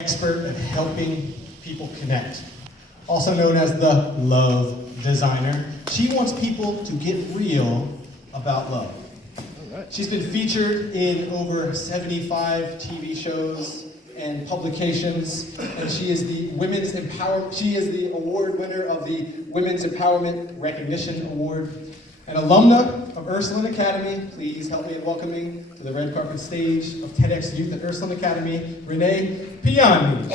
expert at helping people connect, also known as the love designer. She wants people to get real about love. She's been featured in over 75 TV shows and publications, and she is the award winner of the Women's Empowerment Recognition Award. An alumna of Ursuline Academy, please help me in welcoming to the red carpet stage of Tedx Youth at Ursuline Academy, Renee, Piane.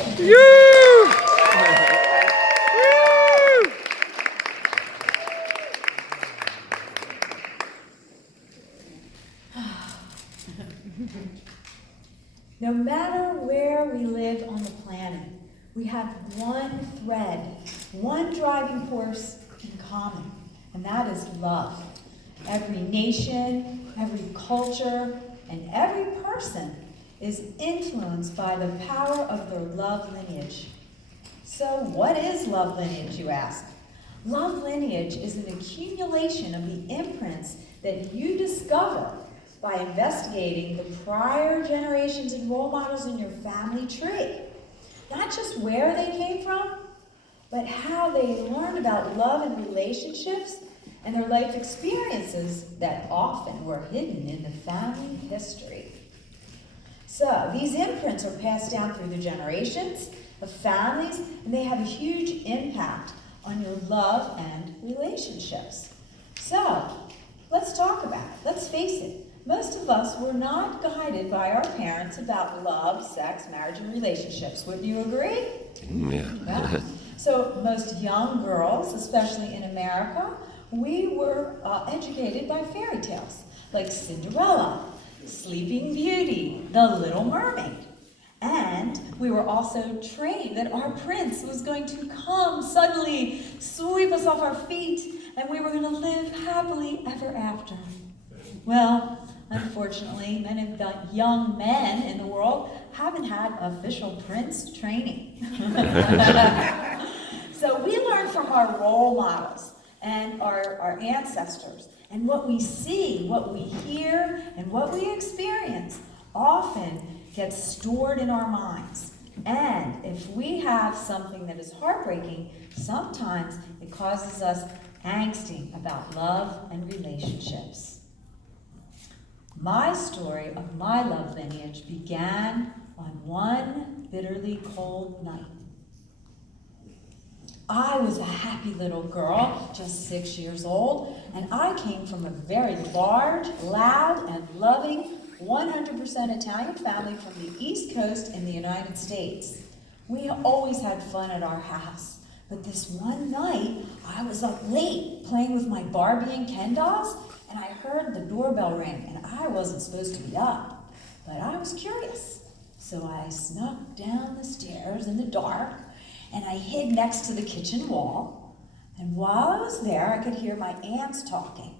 No matter where we live on the planet, we have one thread, one driving force in common, and that is love. Every nation, every culture, and every person is influenced by the power of their love lineage. So what is love lineage, you ask? Love lineage is an accumulation of the imprints that you discover by investigating the prior generations and role models in your family tree. Not just where they came from, but how they learned about love and relationships and their life experiences that often were hidden in the family history. So these imprints are passed down through the generations of families, and they have a huge impact on your love and relationships. So let's talk about it. Let's face it. Most of us were not guided by our parents about love, sex, marriage, and relationships. Wouldn't you agree? Yeah. So most young girls, especially in America, we were educated by fairy tales like Cinderella, Sleeping Beauty, The Little Mermaid. And we were also trained that our prince was going to come suddenly, sweep us off our feet, and we were going to live happily ever after. Well, unfortunately, many of the young men in the world haven't had official prince training. So we learn from our role models and our ancestors. And what we see, what we hear, and what we experience often gets stored in our minds. And if we have something that is heartbreaking, sometimes it causes us angsting about love and relationships. My story of my love lineage began on one bitterly cold night. I was a happy little girl, just 6 years old, and I came from a very large, loud, and loving 100% Italian family from the East Coast in the United States. We always had fun at our house, but this one night, I was up late playing with my Barbie and Ken dolls, and I heard the doorbell ring, and I wasn't supposed to be up, but I was curious. So I snuck down the stairs in the dark, and I hid next to the kitchen wall, and while I was there, I could hear my aunts talking.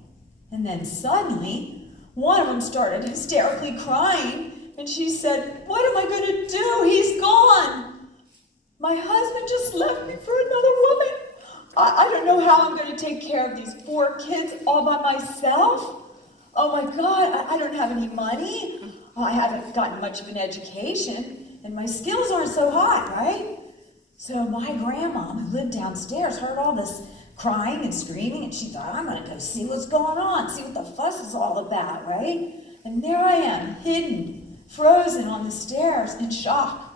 And then suddenly, one of them started hysterically crying, and she said, "What am I going to do? He's gone. My husband just left me for another woman. I don't know how I'm going to take care of these 4 kids all by myself. Oh my God, I don't have any money. I haven't gotten much of an education, and my skills aren't so high, right?" So my grandma, who lived downstairs, heard all this crying and screaming, and she thought, "I'm going to go see what's going on, see what the fuss is all about," right? And there I am, hidden, frozen on the stairs in shock.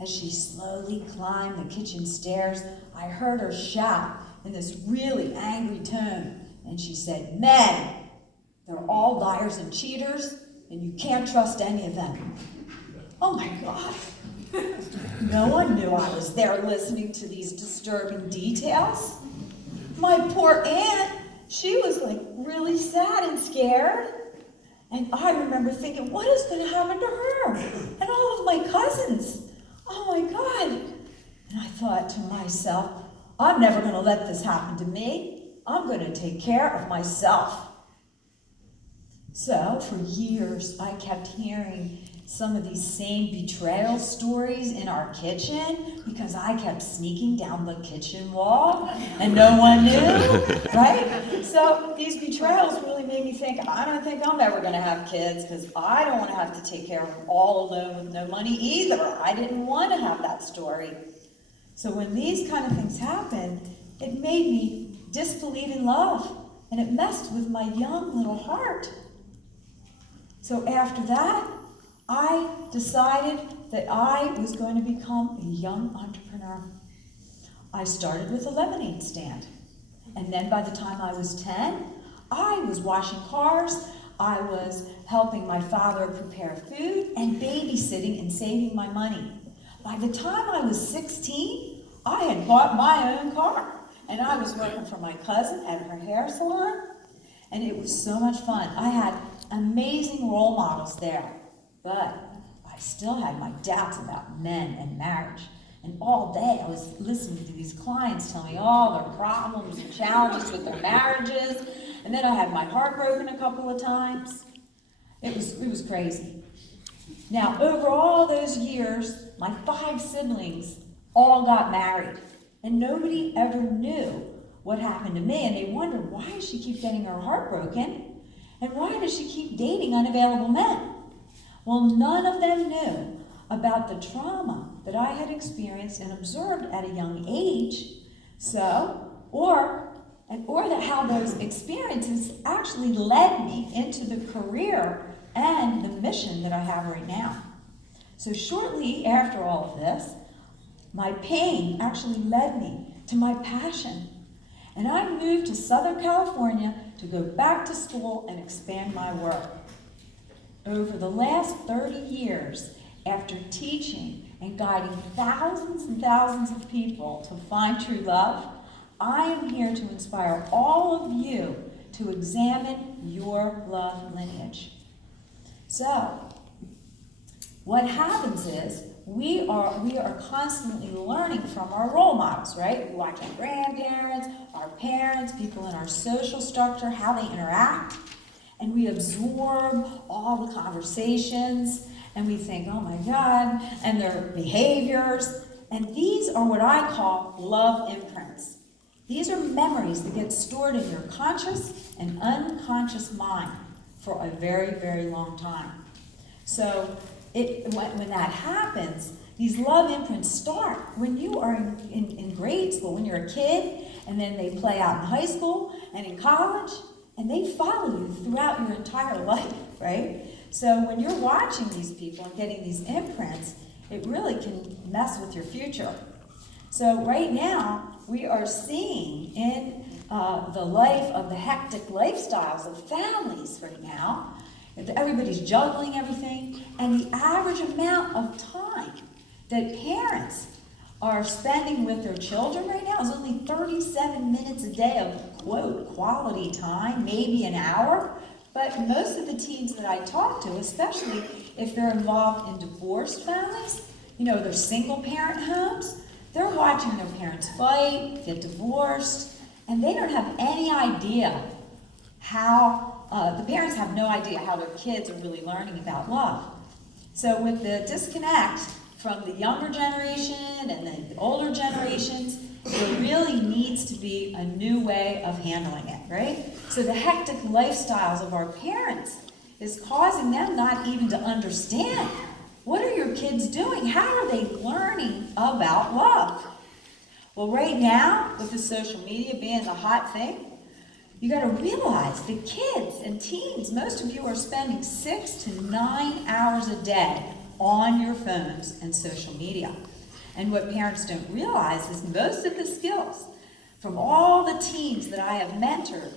As she slowly climbed the kitchen stairs, I heard her shout in this really angry tone, and she said, "Men, they're all liars and cheaters, and you can't trust any of them." Oh my God. No one knew I was there listening to these disturbing details. My poor aunt, she was like really sad and scared. And I remember thinking, what is going to happen to her and all of my cousins? Oh my God. And I thought to myself, I'm never going to let this happen to me. I'm going to take care of myself. So for years, I kept hearing some of these same betrayal stories in our kitchen because I kept sneaking down the kitchen wall and no one knew, right? So these betrayals really made me think, I don't think I'm ever going to have kids because I don't want to have to take care of them all alone with no money either. I didn't want to have that story. So when these kind of things happen, it made me disbelieve in love, and it messed with my young little heart. So after that, I decided that I was going to become a young entrepreneur. I started with a lemonade stand. And then by the time I was 10, I was washing cars, I was helping my father prepare food, and babysitting and saving my money. By the time I was 16, I had bought my own car. And I was working for my cousin at her hair salon. And it was so much fun. I had amazing role models there. But I still had my doubts about men and marriage. And all day I was listening to these clients tell me all their problems and challenges with their marriages. And then I had my heart broken a couple of times. It was crazy. Now, over all those years, my 5 siblings all got married. And nobody ever knew what happened to me. And they wondered, why does she keep getting her heart broken? And why does she keep dating unavailable men? Well, none of them knew about the trauma that I had experienced and observed at a young age. Or that how those experiences actually led me into the career and the mission that I have right now. So shortly after all of this, my pain actually led me to my passion. And I moved to Southern California to go back to school and expand my work. Over the last 30 years, after teaching and guiding thousands and thousands of people to find true love, I am here to inspire all of you to examine your love lineage. So, what happens is we are constantly learning from our role models, right? We watch our grandparents, our parents, people in our social structure, how they interact, and we absorb all the conversations, and we think, oh my God, and their behaviors. And these are what I call love imprints. These are memories that get stored in your conscious and unconscious mind for a very, very long time. So when that happens, these love imprints start when you are in grade school, when you're a kid, and then they play out in high school and in college, and they follow you throughout your entire life, right? So when you're watching these people and getting these imprints, it really can mess with your future. So right now, we are seeing in the life of the hectic lifestyles of families right now, everybody's juggling everything, and the average amount of time that parents are spending with their children right now is only 37 minutes a day of, quote, quality time, maybe an hour. But most of the teens that I talk to, especially if they're involved in divorced families, they're single parent homes, they're watching their parents fight, get divorced, and they don't have any idea how, the parents have no idea how their kids are really learning about love. So with the disconnect from the younger generation and the older generations, there really needs to be a new way of handling it, right? So the hectic lifestyles of our parents is causing them not even to understand, what are your kids doing? How are they learning about love? Well, right now, with the social media being the hot thing, you got to realize that kids and teens, most of you are spending 6 to 9 hours a day on your phones and social media. And what parents don't realize is most of the skills from all the teens that I have mentored,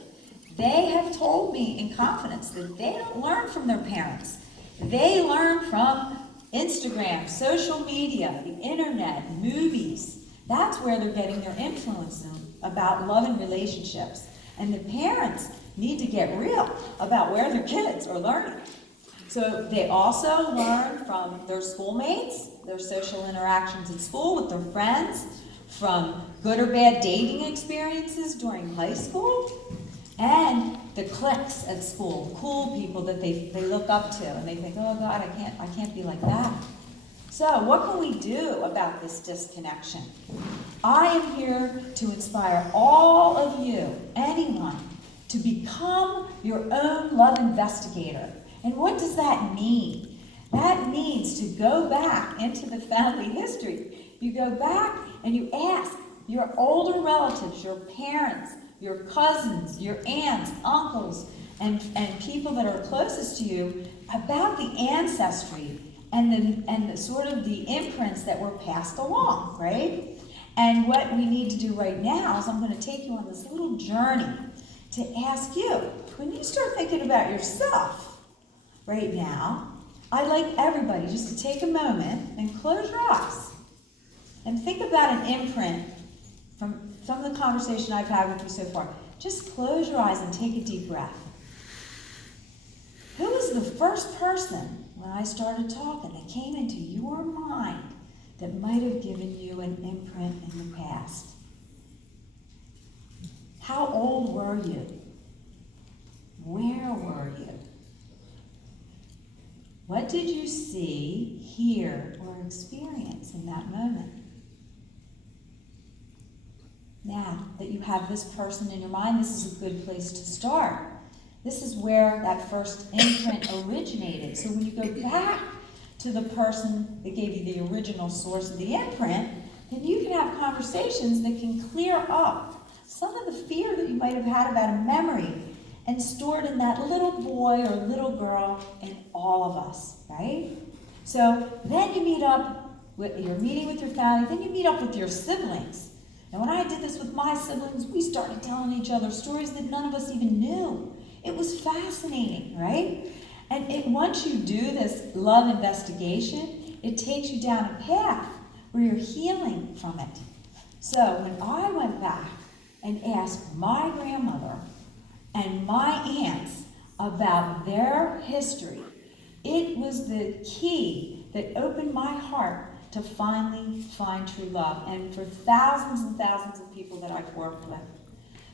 they have told me in confidence that they don't learn from their parents. They learn from Instagram, social media, the internet, movies. That's where they're getting their influence about love and relationships. And the parents need to get real about where their kids are learning. So they also learn from their schoolmates, their social interactions at school with their friends, from good or bad dating experiences during high school. and the cliques at school, cool people that they look up to, and they think, oh God, I can't be like that. So what can we do about this disconnection? I am here to inspire all of you, anyone, to become your own love investigator. And what does that mean? That means to go back into the family history. You go back and you ask your older relatives, your parents, your cousins, your aunts, uncles, and people that are closest to you about the ancestry and the sort of the imprints that were passed along, right? And what we need to do right now is I'm going to take you on this little journey to ask you, when you start thinking about yourself right now, I'd like everybody just to take a moment and close your eyes and think about an imprint from some of the conversation I've had with you so far. Just close your eyes and take a deep breath. Who was the first person when I started talking that came into your mind that might have given you an imprint in the past? How old were you? Where were you? What did you see, hear, or experience in that moment? Now that you have this person in your mind, this is a good place to start. This is where that first imprint originated. So when you go back to the person that gave you the original source of the imprint, then you can have conversations that can clear up some of the fear that you might have had about a memory and stored in that little boy or little girl in all of us, right? So then you meet up, you're meeting with your family, then you meet up with your siblings. And when I did this with my siblings, we started telling each other stories that none of us even knew. It was fascinating, right? And once you do this love investigation, it takes you down a path where you're healing from it. So when I went back and asked my grandmother and my aunts about their history, it was the key that opened my heart to finally find true love, and for thousands and thousands of people that I've worked with.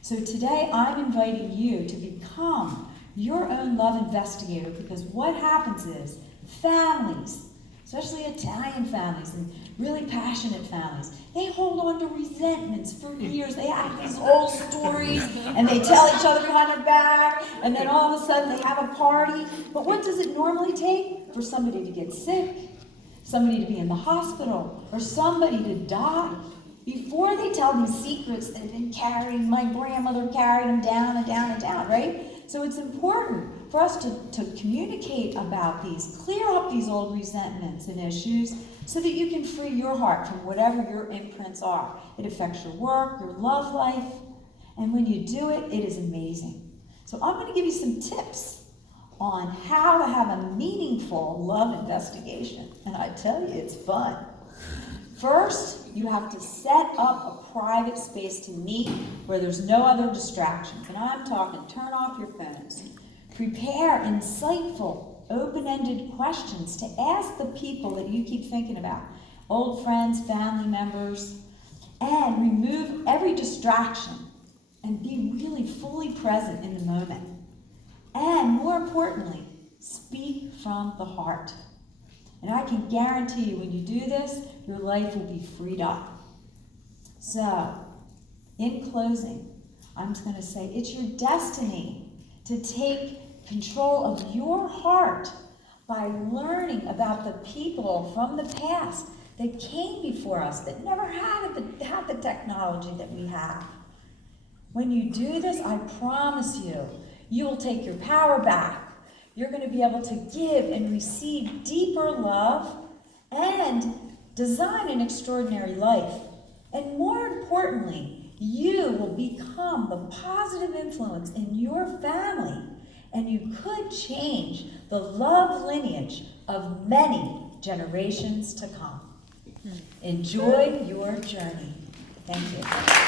So today I'm inviting you to become your own love investigator, because what happens is families, especially Italian families and really passionate families, they hold on to resentments for years. They have these old stories and they tell each other behind their back, and then all of a sudden they have a party. But what does it normally take for somebody to get sick, somebody to be in the hospital, or somebody to die before they tell these secrets that have been carried? My grandmother carried them down and down and down, right? So it's important for us to communicate about these, clear up these old resentments and issues so that you can free your heart from whatever your imprints are. It affects your work, your love life, and when you do it, it is amazing. So I'm going to give you some tips on how to have a meaningful love investigation. And I tell you, it's fun. First, you have to set up a private space to meet where there's no other distractions. And I'm talking, turn off your phones. Prepare insightful, open-ended questions to ask the people that you keep thinking about, old friends, family members, and remove every distraction and be really fully present in the moment. And more importantly, speak from the heart. And I can guarantee you when you do this, your life will be freed up. So, in closing, I'm just going to say it's your destiny to take control of your heart by learning about the people from the past that came before us, that never had the technology that we have. When you do this, I promise you, you'll take your power back. You're going to be able to give and receive deeper love and design an extraordinary life. And more importantly, you will become the positive influence in your family, and you could change the love lineage of many generations to come. Enjoy your journey. Thank you.